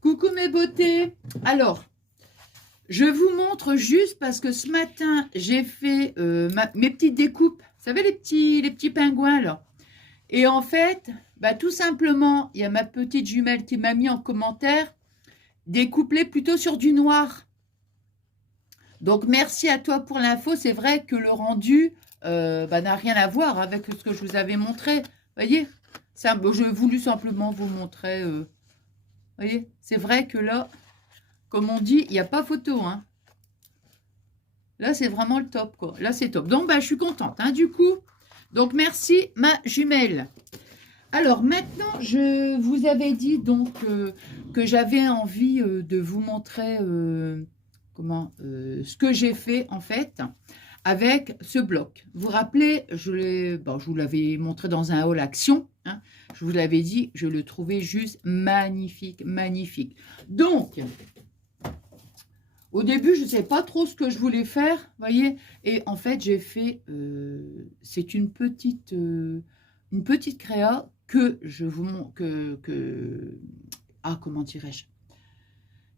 Coucou mes beautés. Alors, je vous montre juste parce que ce matin, j'ai fait mes petites découpes. Vous savez, les petits pingouins, là. Et en fait, bah, tout simplement, il y a ma petite jumelle qui m'a mis en commentaire, découpe-les plutôt sur du noir. Donc, merci à toi pour l'info. C'est vrai que le rendu bah, n'a rien à voir avec ce que je vous avais montré. Vous voyez, j'ai voulu simplement vous montrer. Vous voyez, c'est vrai que là, comme on dit, il n'y a pas photo, hein. Là, c'est vraiment le top, quoi. Là, c'est top. Donc, bah, je suis contente, hein, du coup. Donc, merci, ma jumelle. Alors, maintenant, je vous avais dit, donc, que j'avais envie de vous montrer ce que j'ai fait, en fait, avec ce bloc. Vous vous rappelez, je vous l'avais montré dans un haul action, hein. Je vous l'avais dit, je le trouvais juste magnifique, magnifique. Donc, au début, je ne savais pas trop ce que je voulais faire, voyez. Et en fait, j'ai fait, c'est une petite créa que je vous montre, comment dirais-je,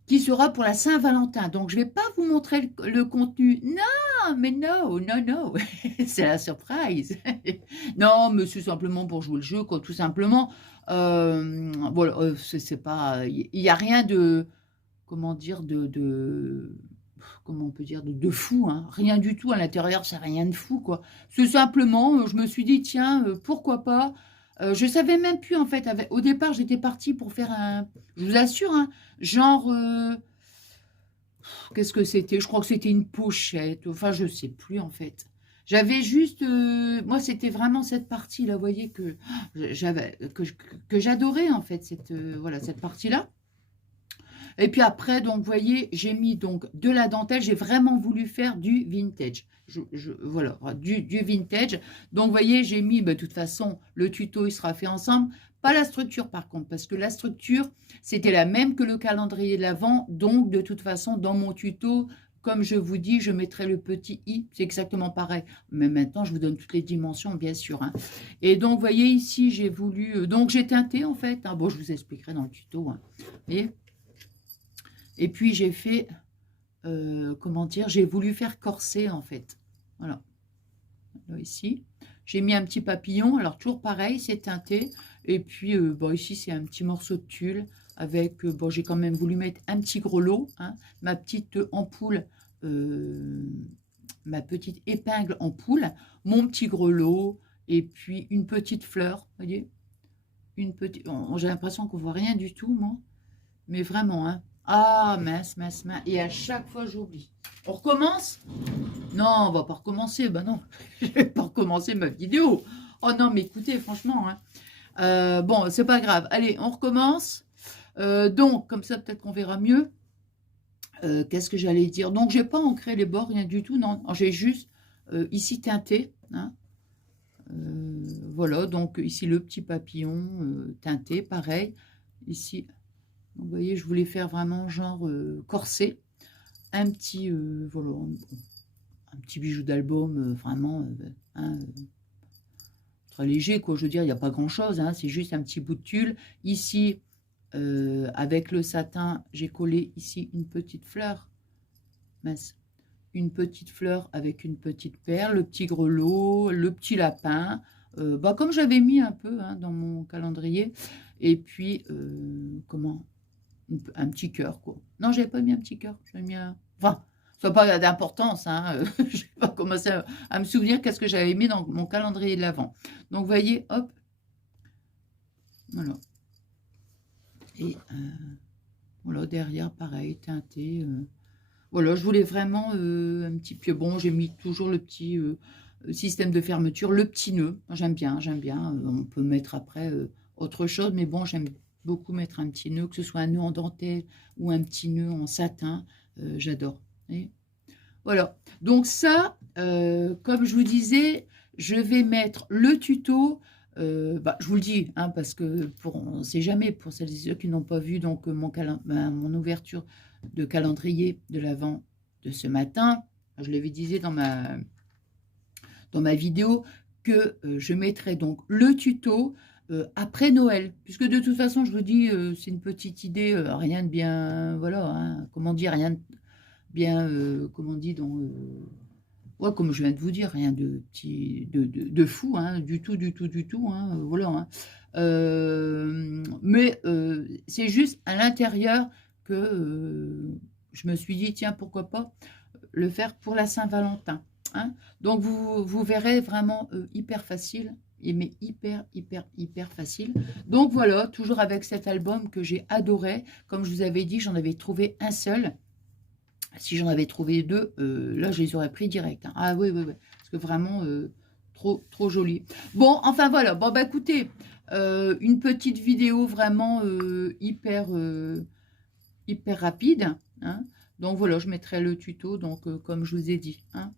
qui sera pour la Saint-Valentin. Donc, je ne vais pas vous montrer le contenu. Non, mais non, non, non, c'est la surprise. Non, mais c'est simplement pour jouer le jeu, quoi, tout simplement. Voilà, c'est pas, il n'y a rien de comment dire, comment on peut dire, de fou, hein. Rien du tout à l'intérieur, c'est rien de fou, quoi. C'est simplement, je me suis dit, tiens, pourquoi pas. Je savais même plus, en fait, au départ, j'étais partie pour faire je vous assure, hein, genre, qu'est-ce que c'était? Je crois que c'était une pochette, enfin, je sais plus, en fait. J'avais juste, moi, c'était vraiment cette partie-là, vous voyez, que j'adorais, en fait, voilà, cette partie-là. Et puis après, donc, vous voyez, j'ai mis donc de la dentelle. J'ai vraiment voulu faire du vintage. Voilà, du vintage. Donc, vous voyez, j'ai mis, de toute façon, le tuto, il sera fait ensemble. Pas la structure, par contre, parce que la structure, c'était la même que le calendrier de l'Avent. Donc, de toute façon, dans mon tuto, comme je vous dis, je mettrai le petit i. C'est exactement pareil. Mais maintenant, je vous donne toutes les dimensions, bien sûr, hein. Et donc, vous voyez, ici, j'ai voulu... donc, j'ai teinté, en fait, hein. Bon, je vous expliquerai dans le tuto, hein. Vous voyez ? Et puis j'ai fait, comment dire, j'ai voulu faire corset en fait. Voilà, là ici. J'ai mis un petit papillon, alors toujours pareil, c'est teinté. Et puis bon, ici c'est un petit morceau de tulle avec, bon j'ai quand même voulu mettre un petit gros lot, hein, ma petite ampoule, ma petite épingle ampoule, mon petit grelot, et puis une petite fleur, vous voyez, une petite, j'ai l'impression qu'on voit rien du tout, moi. Mais vraiment, hein. Ah, mince, mince, mince. Et à chaque fois, j'oublie. On recommence? Non, on va pas recommencer. Ben non, je vais pas recommencer ma vidéo. Oh non, mais écoutez, franchement, hein. Bon, c'est pas grave. Allez, on recommence. Donc, comme ça, peut-être qu'on verra mieux. Qu'est-ce que j'allais dire? Donc, j'ai pas ancré les bords, rien du tout. Non, j'ai juste ici teinté, hein. Voilà, donc ici le petit papillon teinté, pareil. Ici, vous voyez, je voulais faire vraiment genre corset, un petit, voilà, un petit bijou d'album, vraiment hein, très léger, quoi. Je veux dire, il n'y a pas grand-chose, hein, c'est juste un petit bout de tulle. Ici, avec le satin, j'ai collé ici une petite fleur, mince, une petite fleur avec une petite perle, le petit grelot, le petit lapin, bah, comme j'avais mis un peu hein, dans mon calendrier. Et puis, comment un petit cœur, quoi. Non, j'avais pas mis un petit cœur. J'avais mis un... Enfin, ça n'a pas d'importance, hein. Je n'ai pas commencé à me souvenir qu'est-ce que j'avais mis dans mon calendrier de l'Avent. Donc, vous voyez, hop. Voilà. Et voilà, derrière, pareil, teinté. Voilà, je voulais vraiment un petit peu... Bon, j'ai mis toujours le petit système de fermeture, le petit nœud. J'aime bien, j'aime bien. On peut mettre après autre chose, mais bon, j'aime beaucoup mettre un petit nœud, que ce soit un nœud en dentelle ou un petit nœud en satin. J'adore. Et voilà. Donc ça, comme je vous disais, je vais mettre le tuto. Bah, je vous le dis, hein, parce que on ne sait jamais, pour celles et ceux qui n'ont pas vu donc mon ouverture de calendrier de l'Avent de ce matin, je l'avais dit dans ma vidéo, que je mettrai donc le tuto après Noël. Puisque de toute façon, je vous dis, c'est une petite idée, rien de bien, voilà, hein, comment dire, rien de bien, comment on dit, ouais, comme je viens de vous dire, rien de petit, de fou, hein, du tout, du tout, du tout, hein, voilà. Hein. Mais c'est juste à l'intérieur que je me suis dit, tiens, pourquoi pas le faire pour la Saint-Valentin. Hein. Donc, vous verrez vraiment hyper facile, mais hyper, hyper, hyper facile. Donc, voilà, toujours avec cet album que j'ai adoré. Comme je vous avais dit, j'en avais trouvé un seul. Si j'en avais trouvé deux, là, je les aurais pris direct. Hein. Ah oui, oui, oui. Parce que vraiment, trop, trop joli. Bon, enfin, voilà. Bon, bah, écoutez, une petite vidéo vraiment hyper, hyper rapide. Hein. Donc, voilà, je mettrai le tuto, donc, comme je vous ai dit. Hein.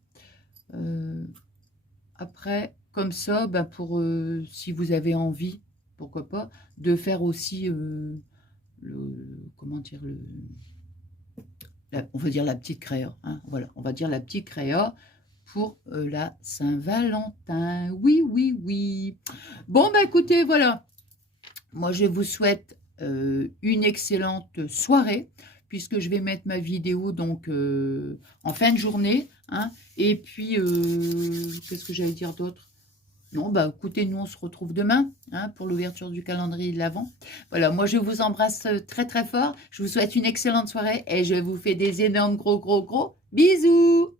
Après, comme ça, bah, pour, si vous avez envie, pourquoi pas, de faire aussi, comment dire, on va dire la petite créa, hein, voilà, on va dire la petite créa pour la Saint-Valentin. Oui, oui, oui. Bon, bah écoutez, voilà. Moi, je vous souhaite une excellente soirée, puisque je vais mettre ma vidéo donc en fin de journée. Hein, et puis, qu'est-ce que j'allais dire d'autre? Non, bah écoutez, nous on se retrouve demain hein, pour l'ouverture du calendrier de l'Avent. Voilà, moi je vous embrasse très très fort. Je vous souhaite une excellente soirée et je vous fais des énormes gros bisous.